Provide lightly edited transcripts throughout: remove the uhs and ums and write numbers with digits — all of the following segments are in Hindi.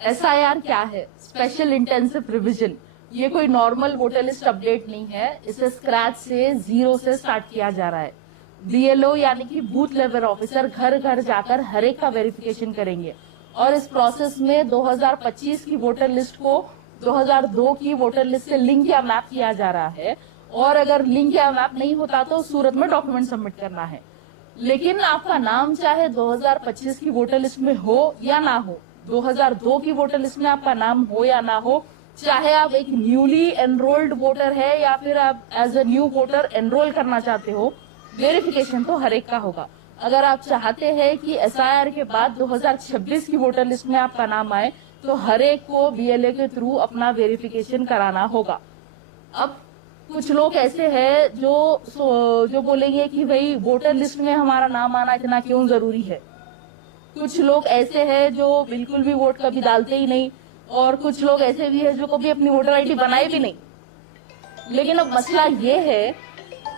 SIR क्या है? Special intensive revision. ये कोई नॉर्मल वोटर लिस्ट अपडेट नहीं है, इसे स्क्रैच से, जीरो से स्टार्ट किया जा रहा है। BLO यानी कि बूथ लेवल ऑफिसर घर घर जाकर हर एक का वेरिफिकेशन करेंगे और इस प्रोसेस में 2025 की वोटर लिस्ट को 2002 की वोटर लिस्ट से लिंक या मैप किया जा रहा है, और अगर लिंक या मैप नहीं होता तो उस सूरत में डॉक्यूमेंट सबमिट करना है। लेकिन आपका नाम चाहे 2025 की वोटर लिस्ट में हो या ना हो, 2002 की वोटर लिस्ट में आपका नाम हो या ना हो, चाहे आप एक न्यूली एनरोल्ड वोटर है या फिर आप as a new voter enrol करना चाहते हो, वेरिफिकेशन तो हर एक का होगा। अगर आप चाहते हैं कि SIR के बाद 2026 की वोटर लिस्ट में आपका नाम आए तो हर एक को BLA के थ्रू अपना वेरिफिकेशन कराना होगा। अब कुछ लोग ऐसे हैं जो बोलेंगे कि भाई वोटर लिस्ट में हमारा नाम आना इतना क्यों जरूरी है। कुछ लोग ऐसे हैं जो बिल्कुल भी वोट कभी डालते ही नहीं, और कुछ लोग ऐसे भी हैं जो कभी अपनी वोटर ID बनाए भी नहीं। लेकिन अब मसला ये है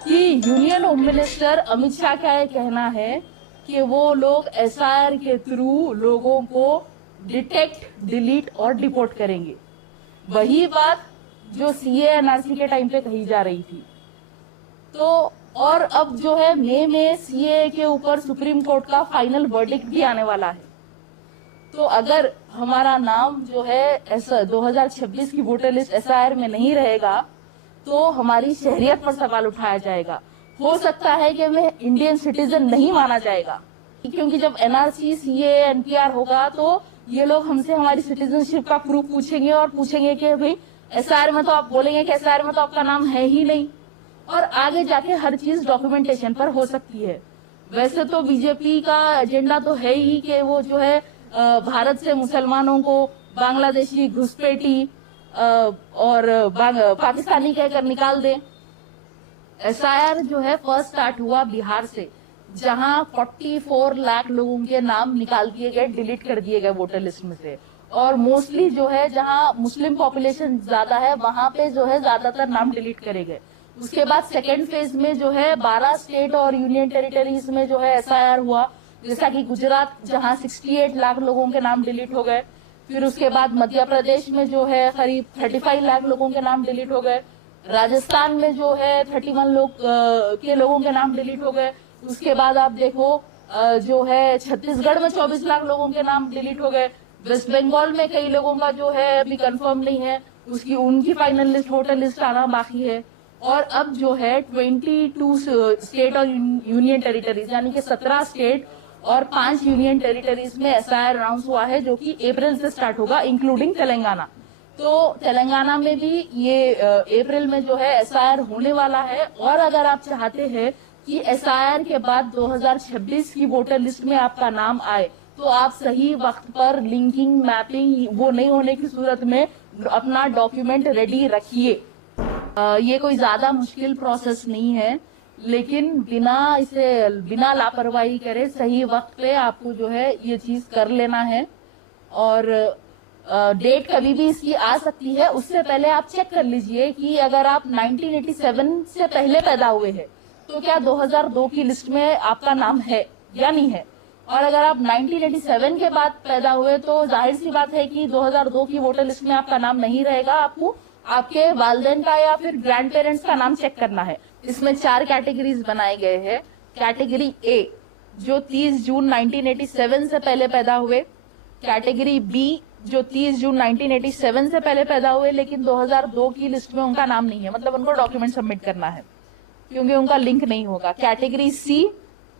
कि union home minister Amit Shah का ये कहना है कि वो लोग SIR के थ्रू लोगों को डिटेक्ट, डिलीट और डिपोर्ट करेंगे। वही बात जो CA NRC के टाइम पे कही जा रही थी। तो और अब जो है मई में CA के ऊपर सुप्रीम कोर्ट का फाइनल वर्डिक्ट भी आने वाला है। तो अगर हमारा नाम जो है 2026 की वोटर लिस्ट SIR में नहीं रहेगा तो हमारी शहरियत पर सवाल उठाया जाएगा। हो सकता है कि हमें इंडियन सिटीजन नहीं माना जाएगा, क्योंकि जब NRC, CA, NPR होगा तो ये लोग हमसे हमारी सिटीजनशिप का प्रूफ पूछेंगे और पूछेंगे कि भाई SIR में तो आप बोलेंगे कि SIR में तो आपका नाम है ही नहीं, और आगे जाके हर चीज डॉक्यूमेंटेशन पर हो सकती है। वैसे तो बीजेपी का एजेंडा तो है ही कि वो जो है भारत से मुसलमानों को बांग्लादेशी, घुसपैठी और पाकिस्तानी कहकर निकाल दे। SIR जो है फर्स्ट स्टार्ट हुआ बिहार से, जहां 44 लाख लोगों के नाम निकाल दिए गए, डिलीट कर दिए गए वोटर लिस्ट में से। और मोस्टली जो है जहां मुस्लिम पॉपुलेशन ज्यादा है वहां पे जो है ज्यादातर नाम डिलीट करे गए। उसके बाद सेकेंड फेज में जो है 12 स्टेट और यूनियन टेरिटरीज में जो है SIR हुआ, जैसा कि गुजरात जहां 68 लाख लोगों के नाम डिलीट हो गए। फिर उसके बाद मध्य प्रदेश में जो है करीब 35 लाख लोगों के नाम डिलीट हो गए। राजस्थान में जो है 31 के लोगों के नाम डिलीट हो गए। उसके बाद आप देखो जो है छत्तीसगढ़ में 24 लाख लोगों के नाम डिलीट हो गए। वेस्ट बंगाल में कई लोगों का जो है अभी कंफर्म नहीं है, उनकी फाइनल लिस्ट, वोटर लिस्ट आना बाकी है। और अब जो है 22 स्टेट और यूनियन टेरिटरीज यानी कि 17 स्टेट और 5 यूनियन टेरिटरीज में SIR अनाउंस हुआ है, जो कि अप्रैल से स्टार्ट होगा, इंक्लूडिंग तेलंगाना। तो तेलंगाना में भी ये अप्रैल में जो है SIR होने वाला है। और अगर आप चाहते हैं कि SIR के बाद 2026 की वोटर लिस्ट में आपका नाम आए तो आप सही वक्त पर लिंकिंग, मैपिंग वो नहीं होने की सूरत में अपना डॉक्यूमेंट रेडी रखिए। ये कोई ज्यादा मुश्किल प्रोसेस नहीं है, लेकिन बिना लापरवाही करे सही वक्त पे आपको जो है ये चीज कर लेना है। और डेट कभी भी इसकी आ सकती है, उससे पहले आप चेक कर लीजिए कि अगर आप 1987 से पहले पैदा हुए हैं तो क्या 2002 की लिस्ट में आपका नाम है या नहीं है। और अगर आप 1987 के बाद पैदा हुए तो जाहिर सी बात है कि 2002 की वोटर लिस्ट में आपका नाम नहीं रहेगा। आपको आपके वालिदैन का या फिर ग्रैंड पेरेंट्स का नाम चेक करना है। इसमें 4 कैटेगरीज बनाए गए हैं। कैटेगरी A जो 30 जून 1987 से पहले पैदा हुए, कैटेगरी B जो 30 जून 1987 से पहले पैदा हुए लेकिन 2002 की लिस्ट में उनका नाम नहीं है, मतलब उनको डॉक्यूमेंट सबमिट करना है क्योंकि उनका लिंक नहीं होगा। कैटेगरी C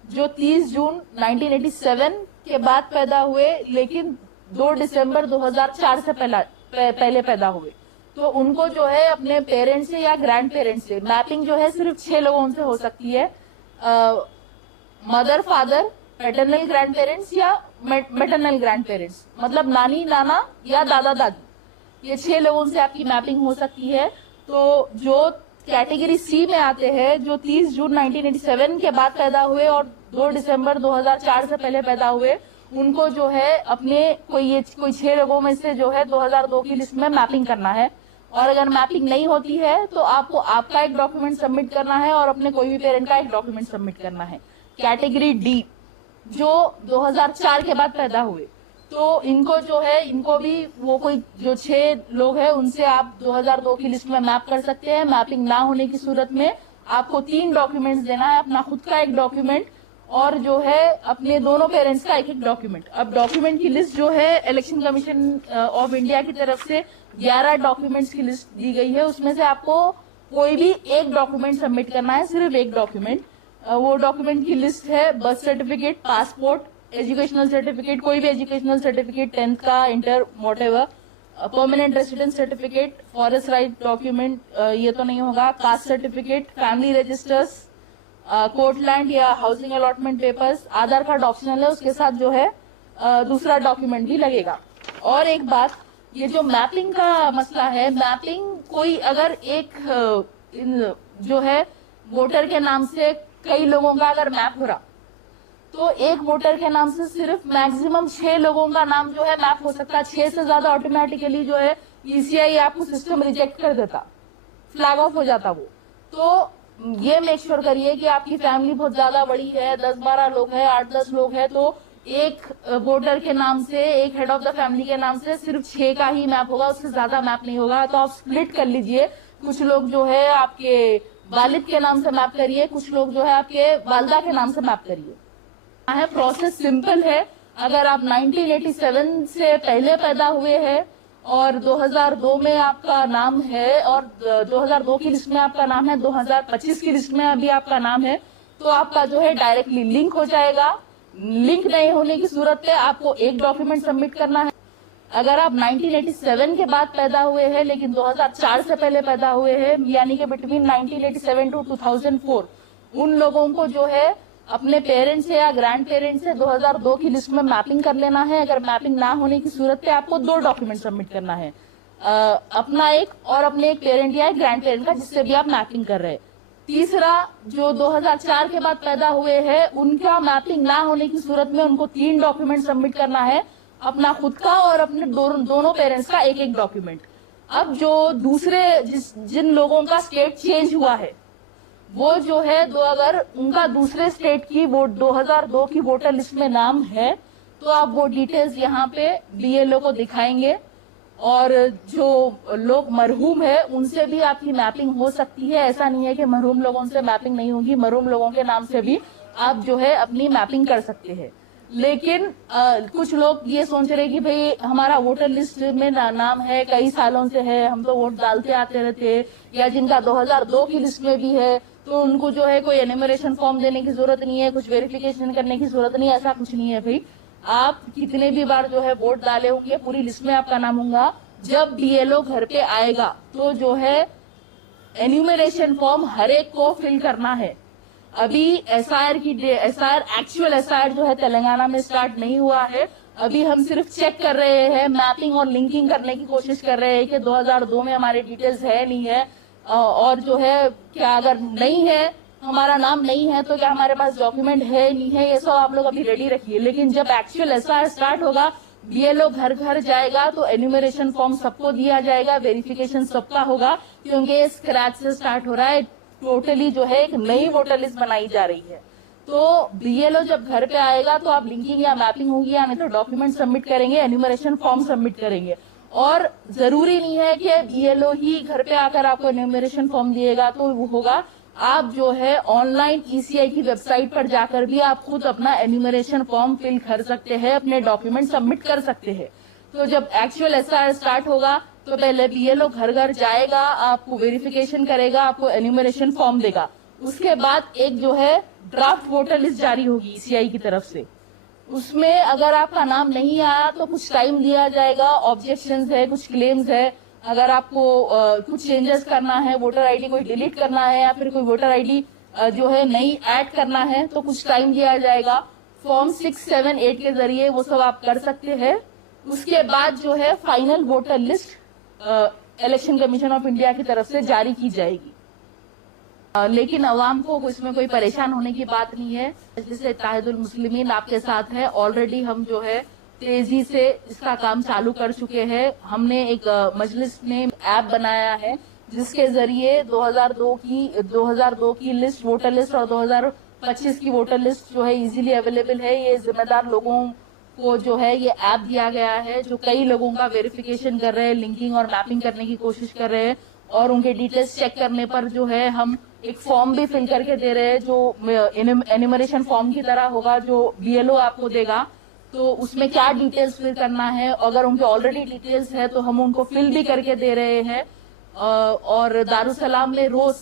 जो 30 जून 1987 के बाद पैदा हुए लेकिन 2 दिसंबर 2004 से पहले पैदा हुए, तो उनको जो है अपने पेरेंट्स से या ग्रैंड पेरेंट्स से मैपिंग जो है सिर्फ 6 लोगों से हो सकती है। Mother, father, paternal grand parents या मैटरनल ग्रैंड पेरेंट्स, मतलब नानी, नाना या दादा दादी, ये 6 लोगों से आपकी मैपिंग हो सकती है। तो जो कैटेगरी C में आते हैं, जो 30 जून 1987 के बाद पैदा हुए और 2 दिसंबर 2004 से पहले पैदा हुए, उनको जो है अपने कोई 6 लोगों में से जो है 2002 की लिस्ट में मैपिंग करना है। और अगर मैपिंग नहीं होती है तो आपको आपका एक डॉक्यूमेंट सबमिट करना है और अपने कोई भी पेरेंट का एक डॉक्यूमेंट सबमिट करना है। कैटेगरी D जो 2004 के बाद पैदा हुए, तो इनको जो है, इनको भी वो कोई जो 6 लोग हैं उनसे आप 2002 की लिस्ट में मैप कर सकते हैं। मैपिंग ना होने की सूरत में आपको 3 डॉक्यूमेंट्स देना है, अपना खुद का एक डॉक्यूमेंट और जो है अपने दोनों पेरेंट्स का एक डॉक्यूमेंट। अब डॉक्यूमेंट की लिस्ट जो है इलेक्शन कमीशन ऑफ इंडिया की तरफ से 11 डॉक्यूमेंट्स की लिस्ट दी गई है, उसमें से आपको कोई भी एक डॉक्यूमेंट सबमिट करना है, सिर्फ एक डॉक्यूमेंट। वो डॉक्यूमेंट की लिस्ट है birth certificate, passport, educational certificate, कोई भी एजुकेशनल सर्टिफिकेट 10th का, inter, whatever, permanent residence certificate, forest right document ये तो नहीं होगा, caste certificate, family registers, court land या housing allotment papers, Aadhaar card optional है, उसके साथ जो है दूसरा डॉक्यूमेंट भी लगेगा। और एक बात, ये जो मैपिंग का मसला है, मैपिंग कोई अगर एक जो है वोटर के नाम से कई लोगों का अगर मैप हो रहा, तो एक वोटर के नाम से सिर्फ मैक्सिमम 6 लोगों का नाम जो है मैप हो सकता है। 6 से ज्यादा ऑटोमेटिकली जो है ईसीआई आपको सिस्टम रिजेक्ट कर देता, फ्लैग ऑफ हो जाता वो। तो ये मेक श्योर करिए कि आपकी फैमिली बहुत ज्यादा बड़ी है, 10-12 लोग है, 8-10 लोग है, तो एक वोटर के नाम से, एक हेड ऑफ द फैमिली के नाम से सिर्फ 6 का ही मैप होगा, उससे ज्यादा मैप नहीं होगा। तो आप स्प्लिट कर लीजिए, कुछ लोग जो है आपके वालिद के नाम से मैप करिए, कुछ लोग जो है आपके वालदा के नाम से मैप करिए। है प्रोसेस सिंपल है। अगर आप 1987 से पहले पैदा हुए हैं और 2002 में आपका नाम है और 2002 की लिस्ट में आपका नाम है, 2025 की लिस्ट में अभी आपका नाम है, तो आपका जो है डायरेक्टली लिंक हो जाएगा। लिंक नहीं होने की सूरत में आपको एक डॉक्यूमेंट सबमिट करना है। अगर आप 1987 के बाद पैदा हुए हैं लेकिन 2004 से पहले पैदा हुए हैं, यानी कि बिटवीन 1987 टू 2004, उन लोगों को जो है अपने पेरेंट्स से या ग्रैंड पेरेंट्स से 2002 की लिस्ट में मैपिंग कर लेना है। अगर मैपिंग ना होने की सूरत पे आपको 2 डॉक्यूमेंट सबमिट करना है, अपना एक और अपने एक पेरेंट या एक ग्रैंड पेरेंट का जिससे भी आप मैपिंग कर रहे हैं। तीसरा, जो 2004 के बाद पैदा हुए हैं उनका मैपिंग ना होने की सूरत में उनको 3 डॉक्यूमेंट सबमिट करना है, अपना खुद का और अपने दोनों पेरेंट्स का एक एक डॉक्यूमेंट। अब जो दूसरे जिन लोगों का स्टेट चेंज हुआ है वो जो है अगर उनका दूसरे स्टेट की 2002 की वोटर लिस्ट में नाम है तो आप वो डिटेल्स यहाँ पे बीएलओ को दिखाएंगे और जो लोग मरहूम है उनसे भी आपकी मैपिंग हो सकती है। ऐसा नहीं है कि मरहूम लोगों से मैपिंग नहीं होगी, मरहूम लोगों के नाम से भी आप जो है अपनी मैपिंग कर सकते हैं। लेकिन कुछ लोग ये सोच रहे कि भाई हमारा वोटर लिस्ट में नाम है, कई सालों से है, हम तो वोट डालते आते रहते हैं, या जिनका 2002 की लिस्ट में भी है तो उनको जो है कोई एनिमरेशन फॉर्म देने की जरूरत नहीं है, कुछ वेरिफिकेशन करने की जरूरत नहीं है। ऐसा कुछ नहीं है भाई, आप कितने भी बार जो है वोट डाले होंगे पूरी लिस्ट में आपका नाम होगा। जब बीएलओ घर पे आएगा तो जो है एन्यूमरेशन फॉर्म हर एक को फिल करना है। अभी एसआईआर एक्चुअल एसआईआर जो है तेलंगाना में स्टार्ट नहीं हुआ है। अभी हम सिर्फ चेक कर रहे हैं, मैपिंग और लिंकिंग करने की कोशिश कर रहे हैं कि 2002 में हमारे डिटेल्स है नहीं है, और जो है क्या अगर नहीं है, हमारा नाम नहीं है तो क्या हमारे पास डॉक्यूमेंट है नहीं है, ये सब आप लोग अभी रेडी रखिए। लेकिन जब एक्चुअल एसआईआर स्टार्ट होगा, बीएलओ घर घर जाएगा तो एन्यूमरेशन फॉर्म सबको दिया जाएगा, वेरिफिकेशन सबका होगा, क्योंकि ये स्क्रैच से स्टार्ट हो रहा है। टोटली जो है एक नई वोटर लिस्ट बनाई जा रही है। तो बीएलओ जब घर पे आएगा तो आप लिंकिंग या मैपिंग होगी या नहीं तो डॉक्यूमेंट सबमिट करेंगे, एन्यूमरेशन फॉर्म सबमिट करेंगे। और जरूरी नहीं है कि बीएलओ ही घर पे आकर आपको एन्यूमरेशन फॉर्म दिएगा तो वो होगा, आप जो है ऑनलाइन ईसीआई की वेबसाइट पर जाकर भी आप खुद अपना एन्यूमरेशन फॉर्म फिल कर सकते हैं, अपने डॉक्यूमेंट सबमिट कर सकते हैं। तो जब एक्चुअल एसआईआर स्टार्ट होगा तो पहले बीएलओ घर घर जाएगा, आपको वेरिफिकेशन करेगा, आपको एन्यूमरेशन फॉर्म देगा। उसके बाद एक जो है ड्राफ्ट वोटर लिस्ट जारी होगी ईसीआई की तरफ से। उसमें अगर आपका नाम नहीं आया तो कुछ टाइम दिया जाएगा, ऑब्जेक्शंस है, कुछ क्लेम्स है। अगर आपको कुछ चेंजेस करना है, वोटर आईडी कोई डिलीट करना है या फिर कोई वोटर आईडी जो है नई ऐड करना है तो कुछ टाइम दिया जाएगा। फॉर्म 6, 7, 8 के जरिए वो सब आप कर सकते हैं। उसके बाद जो है final voter list election commission of India की तरफ से जारी की जाएगी। लेकिन अवाम को इसमें कोई परेशान होने की बात नहीं है। जैसे इत्तेहादुल मुस्लिमीन आपके साथ है, ऑलरेडी हम जो है तेजी से इसका काम चालू कर चुके हैं। हमने एक मजलिस में ऐप बनाया है जिसके जरिए 2002 की लिस्ट, वोटर लिस्ट और 2025 की वोटर लिस्ट जो है इजीली अवेलेबल है। ये जिम्मेदार लोगों को जो है ये ऐप दिया गया है जो कई लोगों का वेरिफिकेशन कर रहे हैं, लिंकिंग और मैपिंग करने की कोशिश कर रहे हैं और उनके डिटेल्स चेक करने पर जो है हम एक फॉर्म भी फिल करके दे रहे हैं जो एनिमरेशन फॉर्म की तरह होगा जो BLO आपको देगा। तो उसमें क्या डिटेल्स फिल करना है, अगर उनके ऑलरेडी डिटेल्स है तो हम उनको फिल भी करके दे रहे हैं। और दारुसलाम में रोज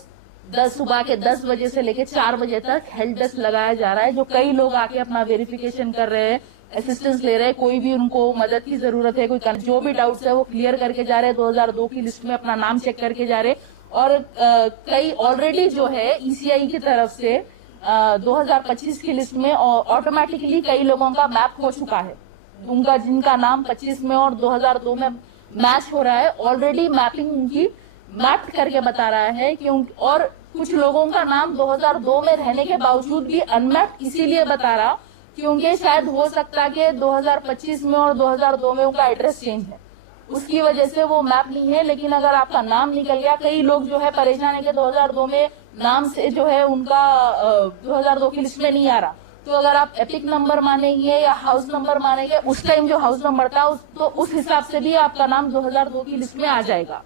सुबह के 10 बजे से लेकर 4 बजे तक हेल्प डेस्क लगाया जा रहा है जो कई लोग आके अपना वेरिफिकेशन कर रहे हैं, असिस्टेंस ले रहे हैं, कोई भी उनको मदद की जरूरत है, कोई जो भी डाउट्स है वो क्लियर करके जा रहे हैं, 2002 की लिस्ट में अपना नाम चेक करके जा रहे हैं। और कई ऑलरेडी जो है ECI की तरफ से 2025 की लिस्ट में ऑटोमेटिकली कई लोगों का मैप हो चुका है, उनका जिनका नाम 25 में और 2002 में मैच हो रहा है, ऑलरेडी मैपिंग उनकी मैप करके बता रहा है कि और कुछ लोगों का नाम 2002 में रहने के बावजूद भी अनमैप्ड इसीलिए बता रहा क्योंकि शायद हो सकता है कि 2025 में और 2002 में उनका एड्रेस चेंज है, उसकी वजह से वो मैप नहीं है। लेकिन अगर आपका नाम निकल गया, कई लोग जो है परेशान है कि 2002 में नाम से जो है उनका 2002 की लिस्ट में नहीं आ रहा, तो अगर आप एपिक नंबर मानेंगे या हाउस नंबर मानेंगे, उस टाइम जो हाउस नंबर था तो उस हिसाब से भी आपका नाम 2002 की लिस्ट में आ जाएगा।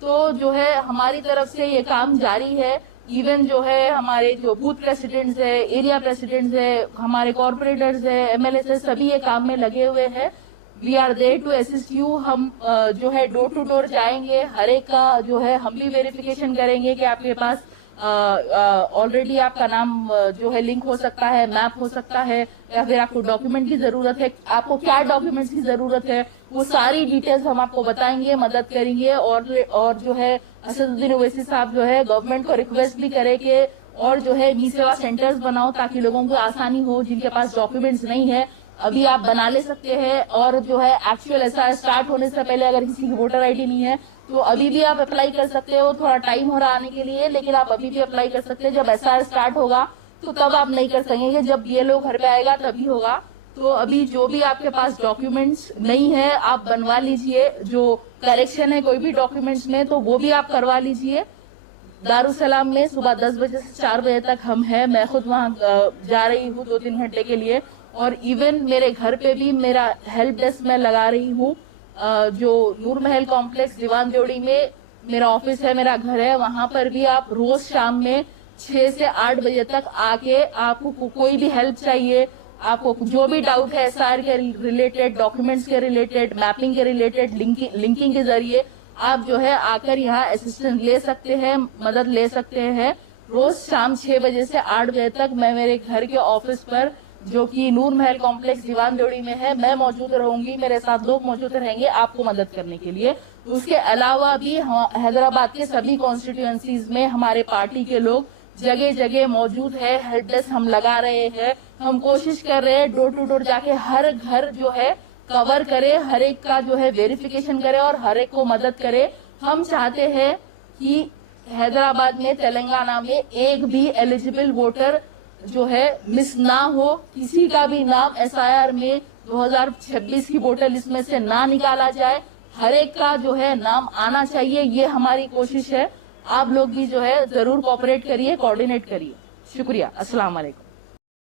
तो जो है हमारी तरफ से ये काम जारी है। इवन जो है हमारे जो बूथ प्रेसिडेंट्स है, एरिया प्रेसिडेंट्स है, हमारे कॉर्पोरेटर्स है, MLAs है, सभी ये काम में लगे हुए हैं। We are there to assist you. हम जो है डोर टू डोर जाएंगे, हर एक का जो है हम भी वेरिफिकेशन करेंगे कि आपके पास ऑलरेडी आपका नाम जो है लिंक हो सकता है, मैप हो सकता है, या फिर आपको डॉक्यूमेंट की जरूरत है, आपको क्या डॉक्यूमेंट्स की जरूरत है, वो सारी डिटेल्स हम आपको बताएंगे, मदद करेंगे। और जो है असदुद्दीन ओवैसी साहब जो है गवर्नमेंट को रिक्वेस्ट भी करे कि और जो है मी सेवा सेंटर्स बनाओ ताकि लोगों को आसानी हो, जिनके पास डॉक्यूमेंट्स नहीं है अभी आप बना ले सकते हैं। और जो है एक्चुअल SR स्टार्ट होने से पहले अगर किसी की वोटर ID नहीं है तो अभी भी आप अप्लाई कर सकते हो, थोड़ा टाइम हो रहा आने के लिए, लेकिन आप अभी भी अप्लाई कर सकते हैं। जब SR स्टार्ट होगा तो तब आप नहीं कर सकेंगे, जब BLO घर पे आएगा तभी होगा। तो अभी जो भी आपके पास डॉक्यूमेंट्स नहीं है आप बनवा लीजिए, जो करेक्शन है कोई भी डॉक्यूमेंट्स में तो वो भी आप करवा लीजिए। दारुसलाम में सुबह 10 बजे से 4 बजे तक हम हैं, मैं खुद वहां जा रही हूँ 2-3 घंटे के लिए। और इवन मेरे घर पे भी मेरा हेल्प डेस्क मैं लगा रही हूँ, जो नूर महल कॉम्प्लेक्स दीवान जोड़ी में मेरा ऑफिस है, मेरा घर है, वहां पर भी आप रोज शाम में 6 से 8 बजे तक आके आपको कोई भी हेल्प चाहिए, आपको जो भी डाउट है SR के रिलेटेड, डॉक्यूमेंट्स के रिलेटेड, मैपिंग के रिलेटेड, लिंकिंग के जरिए आप जो है आकर यहाँ असिस्टेंस ले सकते हैं, मदद ले सकते हैं। रोज शाम 6 बजे से 8 बजे तक मैं मेरे घर के ऑफिस पर जो कि नूर महल कॉम्प्लेक्स दीवान जोड़ी में है, मैं मौजूद रहूंगी, मेरे साथ लोग मौजूद रहेंगे आपको मदद करने के लिए। उसके अलावा भी हैदराबाद के सभी कॉन्स्टिट्यूएंसीज में हमारे पार्टी के लोग जगह जगह मौजूद है, हेल्प डेस्क हम लगा रहे हैं, हम कोशिश कर रहे हैं डोर टू डोर जाके हर घर जो है कवर करे, हर एक का जो है वेरिफिकेशन करे और हर एक को मदद करे। हम चाहते हैं कि हैदराबाद में, तेलंगाना में एक भी एलिजिबल वोटर जो है मिस ना हो, किसी का भी नाम SIR में 2026 की वोटर लिस्ट में से ना निकाला जाए, हर एक का जो है नाम आना चाहिए, ये हमारी कोशिश है। आप लोग भी जो है जरूर कोऑपरेट करिए, कोऑर्डिनेट करिए। शुक्रिया। अस्सलाम वालेकुम।